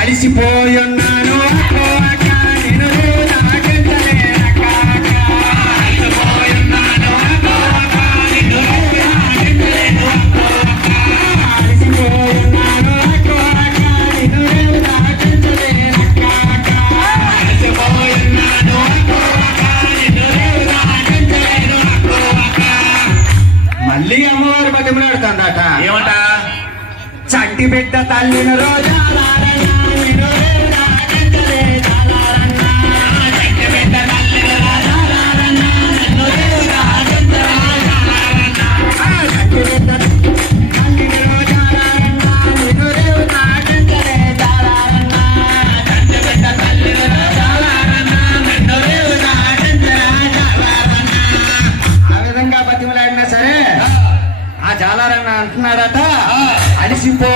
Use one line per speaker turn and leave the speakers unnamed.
అలిసిపోయున్నాను. మళ్ళీ అమ్మవారి పద్యములు ఆడుతుందట
ఏమంట?
చంటి బిడ్డ తల్లిన రోజా ఆ జాలారన్న అంటున్నాడట. అలిసిపో.